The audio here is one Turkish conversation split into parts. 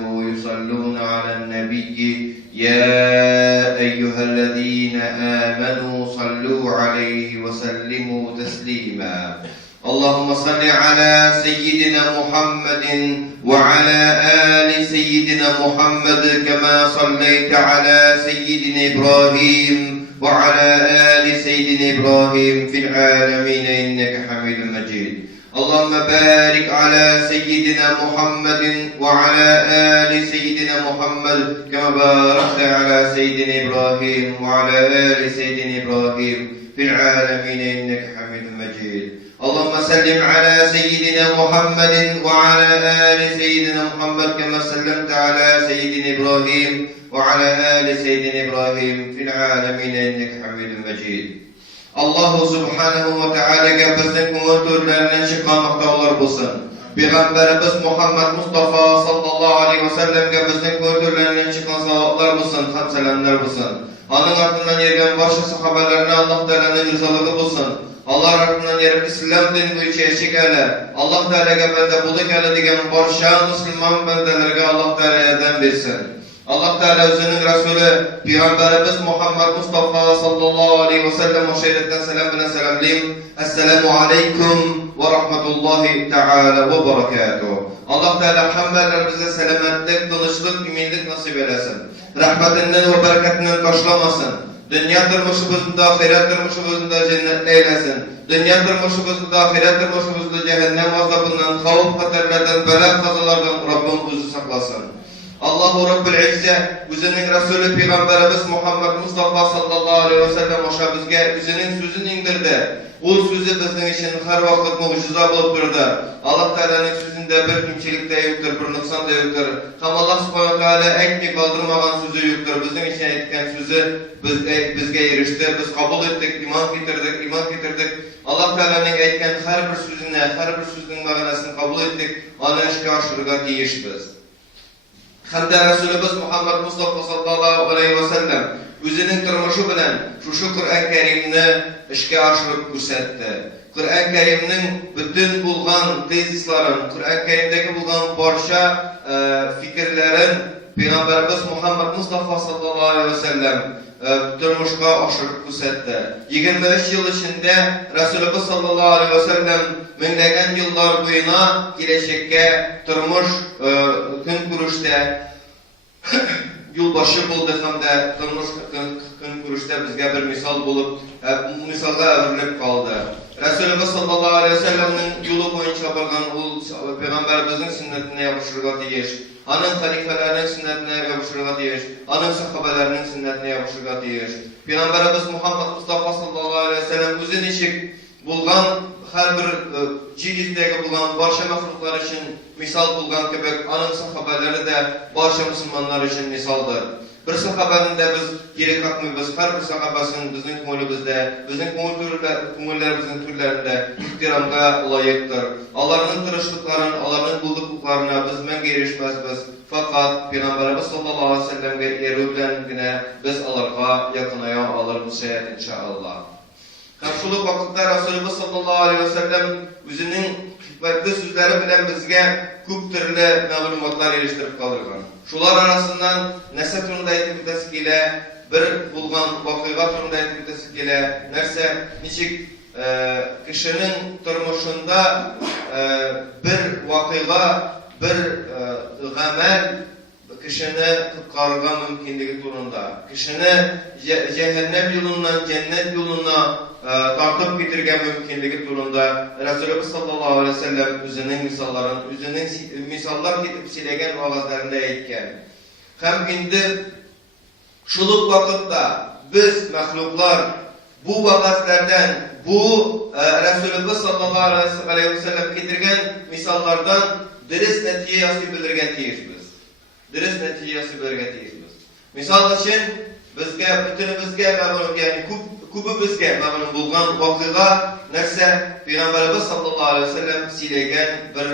يصلون على النبي يا أيها الذين آمنوا صلوا عليه وسلموا تسليما اللهم صل على سيدنا محمد وعلى آل سيدنا محمد كما صليت على سيدنا إبراهيم وعلى آل سيدنا إبراهيم في العالمين إنك حميد مجيد اللهم بارك على سيدنا محمد وعلى آل سيدنا محمد كما باركت على سيدنا إبراهيم وعلى آل سيدنا إبراهيم في العالمين إنك حميد مجيد اللهم سلم على سيدنا محمد وعلى آل سيدنا محمد كما سلمت على سيدنا إبراهيم وعلى آل سيدنا إبراهيم في العالمين إنك حميد مجيد Allah subhanahu wa ta'alaga bizning ko'ngil to'rlaridan chiqqanliqlar bo'lsin. Payg'ambarimiz Muhammad Mustafa sallallohu alayhi va sallamga bizning ko'ngil to'rlaridan chiqqan salatlar bo'lsin, ham salomlar bo'lsin. Onun ardından yergen barcha sahabalarına Allah Teala'nın rızalығы bo'lsin. Allah ardından yerib İslam dini bo'yicha yashagani, Allah Teala'ga banda bulduk hali degan barcha musulmon bandalarga Allah Teala yordam bersin. Allah Teala özünün Resulü Peygamberimiz Muhammed Mustafa sallallahu aleyhi ve sellem o şeriften selam bilen selamlayayım. Esselamu aleyküm ve rahmetullahi teala ve berekatuhu. Allah Teala hamdlerimize selametlik, kılıçlık, eminlik nasip eylesin. Rahmetinden ve bereketinden başlamasın. Dünya durmuşumuzda, ahiret durmuşumuzda cennet eylesin. Dünya durmuşumuzda, ahiret durmuşumuzda cehennem azabından, havf haterlerden, bela kazalardan Rabbim bizi saklasın. Allahu Rabbul İzze, özünün Resulü Peygamberimiz Muhammed Mustafa sallallahu aleyhi ve sellem oşa bizge özünün sözünü indirdi. O sözü bizim için her vakit mucize bulup durdu. Allah Teala'nın sözünde bir kimçilik de yoktur, bir noksan da yoktur. Tam Allah subhanahu teala ekni kaldırmadan sözü yoktur. Bizim için etken sözü bizge erişti, biz kabul ettik, iman getirdik. Allah Teala'nın etken her bir sözünün mağanasını kabul ettik. Onu işe aşırıga değiştiz. Hem de Resulümüz Muhammed Mustafa sallallahu aleyhi ve sellem özünün durmuşu bilen şu Kur'an-ı Kerim'ni işe aşırıp gösterdi. Kur'an-ı Kerim'nin bütün bulgan tezislerin, Kur'an-ı Kerim'deki bulgan barcha fikirlerin Peygamberimiz Muhammed Mustafa sallallahu aleyhi ve sellem durmuşka aşırıp gösterdi. 25 yıl içinde Resulümüz sallallahu aleyhi ve sellem minlegen yıllar boyuna gelecekte durmuş gün kuruşta yolbaşı buldu hem de durmuş gün kuruşta bizge bir misal bulup misalga evrilip kaldı. Resulümüz sallallahu aleyhi ve sellem'in yolu boyunca bargan Peygamberimizin sünnetine yapışırga diyeş. Anın halifelerinin sünnetine yapışırga diyeş. Anın sahabelerinin sünnetine yapışırga diyeş. Peygamberimiz Muhammed Mustafa sallallahu aleyhi ve sellem özün işik bulgan her bir cildindeki bulgan barcha mahluklar için misal bulgan kebek anın sahabeleri de barcha Müslümanlar için misaldır. Bir sahabenin de biz gerek akmıyız. Her bir sahabesinin bizim ko'nglimizde, bizim ko'ngillerimizin türlerinde ihtiramga layıktır. Allah'ın tırışlıklarını, Allah'ın bulduklarına biz menge erişmezmiz. Fakat Peygamberimiz sallallahu aleyhi ve sellem'e eru bilen yine biz Allah'a yakınaya alırız inşallah. Karşılık vakitte Resulümüz sallallahu aleyhi ve sellem özünün hikmetli sözleri bilen bizge köp türlü malumatlar eriştirip kaldırgan. Şular arasından nese turunda aytib ile bir bulgan vakıga turunda aytib ile nerse niçik kişinin turmuşunda bir vakıga, bir gamel kişini kutkarga mümkünlüğü turunda, kişini cehennem yolundan cennet yoluna tartıp getirgen mümkünlüğü turunda Resulü sallallahu aleyhi ve sellem özünün misallar ketip silegen vaazlarında etken. Hem indi şuluk vakitte biz mahluklar bu vaazlardan, bu Resulü sallallahu aleyhi ve sellem getirgen misallardan dürüst netice yasıbilirgen tiyişmiz. Dürüst netice yasıbilirgen Misal için bizge, bütünümüzge ma'lum, yani kubimizge ma'lum bulgan vakıga nerse Peygamberimiz sallallahu aleyhi ve sellem silegen bir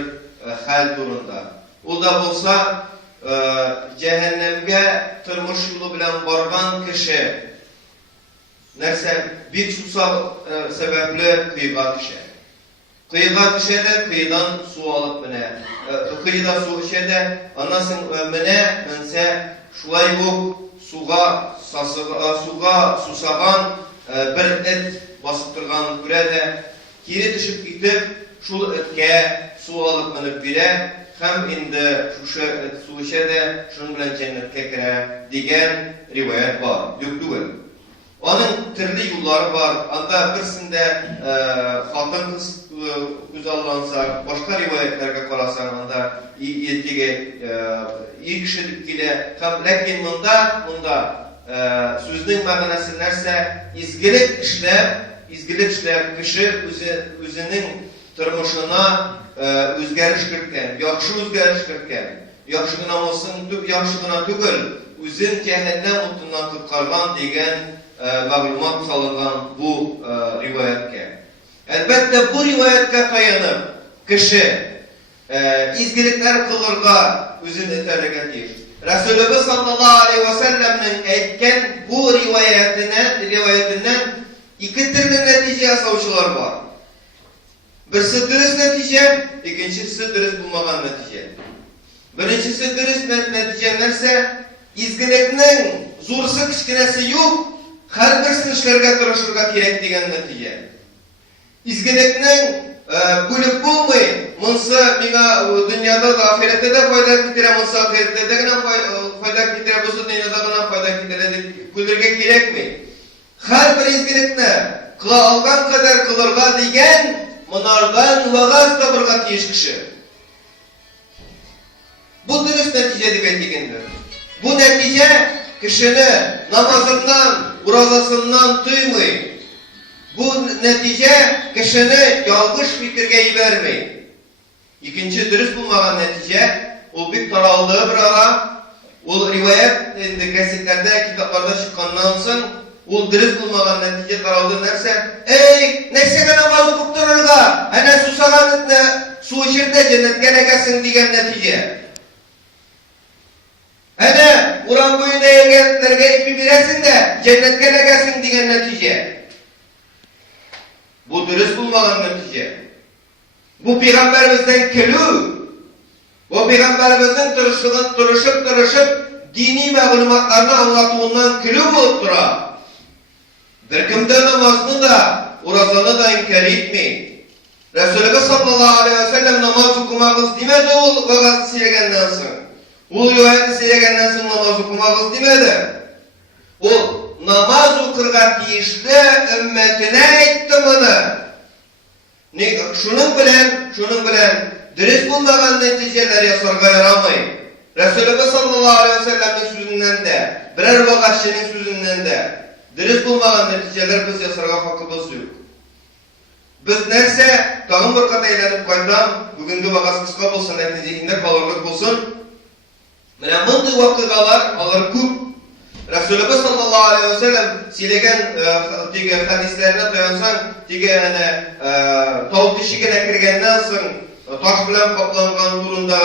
hal turunda. O da bolsa cehennemge turmuş yolu bilen bargan kişi nerse bir çutsal sebeple kıyıga kişi. Kıyıga düşede, kıyıdan su alıp mene. Kıyıda su içede, anasın mene, mense şulay bu suga susagan bir et basıp durgan kürede kiri düşüp gitip şul etke su alıp menip bire hem indi şu su içede şunun bilen cennetke kire digen rivayet var. Yüktügül. Onun türlü yolları var. Anda birisinde halkın kız güzellansa, başka rivayetlerge kalasan anda yetkiga iyi kişilik ile hem lakin bunda sözün ma'nası nerse izgilik işlep kişi özünün turmuşuna özgeriş kiritken, yaxşı özgeriş kiritken, yaxşı namasın yaxşıgına tugul, özün cehennem otundan kurtargan degen maglumat salıngan bu rivayetke. Elbette bu rivayetke dayanıp kişi izgilikler kılırga özün eterliğe değil. Resulullah sallallahu aleyhi ve sellem'nin etken bu rivayetinden iki türlü netice yasavçılar var. Birisi dürüst netice, ikincisi dürüst bulmagan netice. Birincisi dürüst netice nerse, izgiliknin zorsu kichkinesi yok, her birisini işlerge turuşurga gerek degen netice. İzgiliknin bölüp bulmayı, mınsı dünyada da ahirette de fayda kitire, mınsı ahirette de gene fayda kitire, bu dünyada gene fayda kitire deyip bölürge gerek mi? Her bir izgilikne kıla algan kadar kılırga degen mınardan vağaz tabırga tiyiş kişi. Bu dürüst netice deyip ettiğindir. Bu netice kişini namazından, urazasından tüymüy. Bu netice kişini yanlış fikirge vermeyin. İkinci dürüst bulmagan netice, o bir taraldığı bir ara, o rivayet kesitlerde, kitaplarda çıkandan sonra, o dürüst bulmagan netice taraldığı nerse, nesine namaz okup dururga, hani susagan su içirde cennetke negesin diyen netice. Hani Kur'an boyunda yengenlerge ipi bilesin de cennetke negesin diyen netice. Bu dürüst bulmagan netice. Bu Peygamberimizden kelü. O Peygamberimizden turuşup dini mağlumatlarını anlatığından kelü bulup dura. Bir kimde namazını da, urazanı da inkar etmeyin. Resulullah sallallahu aleyhi ve sellem namaz okumağız demedi o vagazı silegenden sonra. O rivayeti silegenden sonra namaz okumağız demedi. O namaz okurga tiyişli ümmetine etti bunu. Şunun bilen dürüst bulmagan neticeler yasarga yaramayın. Resulullah sallallahu aleyhi ve sellem'in sözünden de, birer vaqaşçının sözünden de dürüst bulmagan neticeler biz yasarga hakkımız yok. Biz nerse, tağın bir kat eylenip koydam, bugünkü vaqas kıska bolsun, neticesinde kalırlık bolsun. Mene mındı vakıgalar, alır küp. Resulullah sallallahu aleyhi ve sellem silegen hadislerine dayansan, tavuk dişigine kirgenden sonra taş bilen kaplangan durumda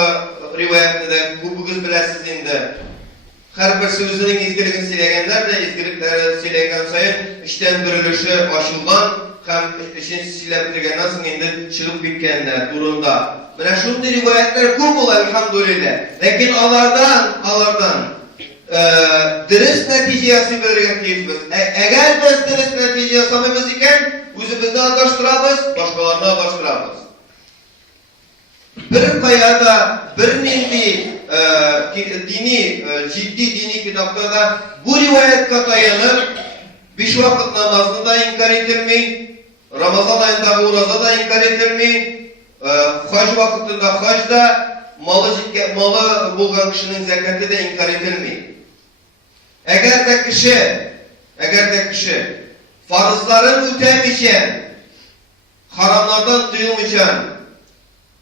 rivayetinde de bu kız bilesiz indi. Her bir sözünün izgiligini silegenler de izgilikleri silegen sayın işten bürülüşü aşılgan hem işin silep bitirgenden sonra indi çıkıp bitkenler durumda. Mene şunun rivayetler köp ol elhamdülillah. Lakin alardan dürüst netice yasıvergen tiyişmiz. Eğer biz dürüst netice yasamamız iken, özümüzde adaştırabız, başkalarına adaştırabız. Bir kayada, bir ciddi dini kitaplarda bu rivayet dayanıp, beş vakit namazını da inkar etilmeyin, Ramazan ayında uğraza da inkar etilmeyin, hac vakitinde hacda, malı bulgan kişinin zekatı da inkar etilmeyin. Eğer de kişi farzların ötemişen, haramlardan duyulmuşan,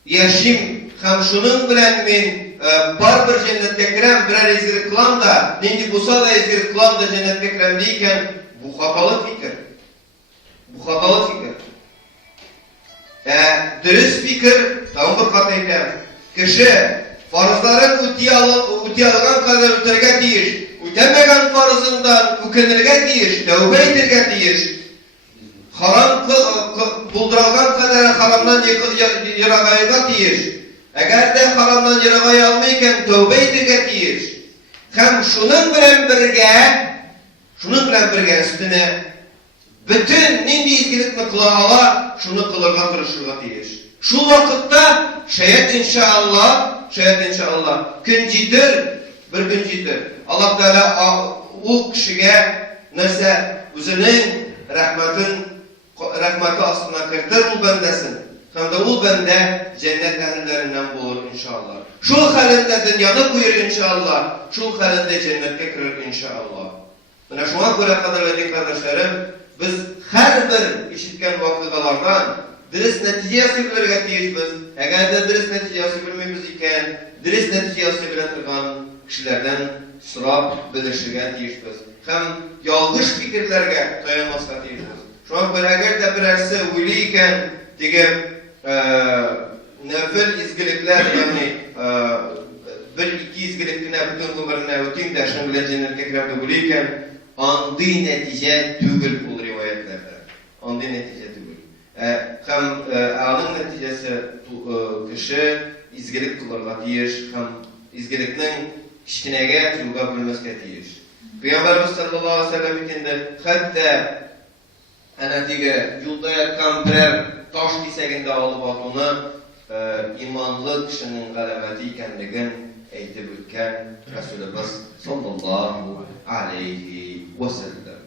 yaşim hem şunun bilen men bar bir cennetke kirem, birer ezgilik kılam da, nindi busa da ezgilik kılam da cennetke kirem deyken, bu hatalı fikir. Dürüst fikir, tam bir kat eyken, kişi farzların öteyalıgan kadar öterge deyiş, ötemeyen farzından ökenirge deyiş, tövbe edirge deyiş, haram bulduralgan kadar haramdan yıragayga tiyiş. Eğer de haramdan yıragay almayken tövbe edirge tiyiş. Hem şunun bilen birge üstüne bütün nindi izgilikni kıla ala şunu kılırga tırışırga tiyiş. Şu vakitte şayet inşallah gün jitir, bir gün jitir. Allah Teala o kişiye neyse özünün rahmeti aslına kırtır ul bendesin. Hem de ul bende cennet ehlilerinden bulur inşallah. Şu halinde dünyada buyur inşallah. Şu halinde cennete kirir inşallah. Buna şuna göre kadarladık kardeşlerim, biz her bir işitken vakıgalardan dürüst neticesi bilirge tiyişmiz. Eğer de dürüst neticesi bilmemiz iken, dürüst neticesi bilen tırgan kişilerden sırap bilişirge tiyişmiz. Hem yanlış fikirlerge dayanmazsa tiyişmiz. Şu an böyle eğer de birerse uyluyken dege nefil izgilikler yani bir iki izgilikine bütün ömrüne öteyim de şunu bile cennetke kiremde uyluyken andı netice tügül bu rivayetlerde. Andı netice tügül. Hem ağın neticesi kişi izgilik kılırga tiyiş, hem izgiliknin kişkinege tügüga bilmezke tiyiş. Peygamberimiz sallallahu aleyhi ve sellem ikinde hatta anatiga yolda yatkan birer taş diseginde alıp atını imanlı kişinin galameti ikenligin eytib ötken Resulümüz sallallahu aleyhi ve sellem.